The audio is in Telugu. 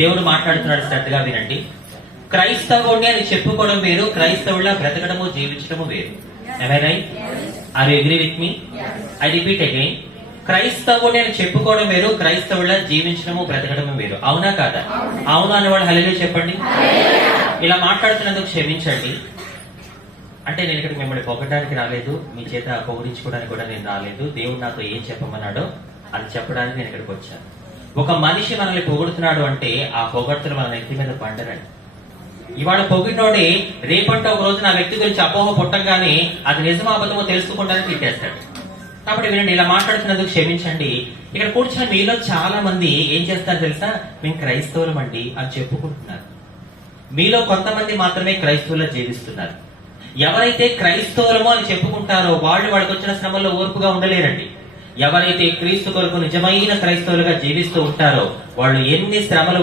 దేవుడు మాట్లాడుతున్నాడు, శ్రద్ధగా వినండి. క్రైస్తవుడిని అని చెప్పుకోవడం వేరు, క్రైస్తవుల బ్రతకడము జీవించడము వేరు. Am I right? Are you agree with me? I repeat again. క్రైస్తవుని అని చెప్పుకోవడం వేరు, క్రైస్తవుల జీవించడము బ్రతకడము వేరు. అవునా కాదా? అవునా అనేవాళ్ళు హల్లెలూయా చెప్పండి. ఇలా మాట్లాడుతున్నందుకు క్షమించండి. అంటే నేను ఇక్కడ మిమ్మల్ని పొగడానికి రాలేదు, మీ చేత పొగిడించుకోవడానికి కూడా నేను రాలేదు. దేవుడు నాతో ఏం చెప్పమన్నాడో అది చెప్పడానికి నేను ఇక్కడికి వచ్చాను. ఒక మనిషి మనల్ని పొగుడుతున్నాడు అంటే ఆ పొగడ్తలు మన వ్యక్తి మీద పండరండి. ఇవాళ పొగిడినోడే రేపంటే ఒక రోజు నా వ్యక్తి గురించి అపోహ పుట్టంగానే అది నిజమో అబద్ధమో తెలుసుకోకుండా తిట్టేస్తాడు. కాబట్టి వినండి, ఇలా మాట్లాడుతున్నందుకు క్షమించండి. ఇక్కడ కూర్చొని మీలో చాలా మంది ఏం చేస్తారు తెలుసా? మేము క్రైస్తవులం అండి అని చెప్పుకుంటున్నారు. మీలో కొంతమంది మాత్రమే క్రైస్తవుల్లో జీవిస్తున్నారు. ఎవరైతే క్రైస్తవులమో అని చెప్పుకుంటారో వాళ్ళకి వచ్చిన శ్రమల్లో ఓర్పుగా ఉండలేరండి. ఎవరైతే క్రీస్తు కొరకు నిజమైన క్రైస్తవులుగా జీవిస్తూ ఉంటారో వాళ్ళు ఎన్ని శ్రమలు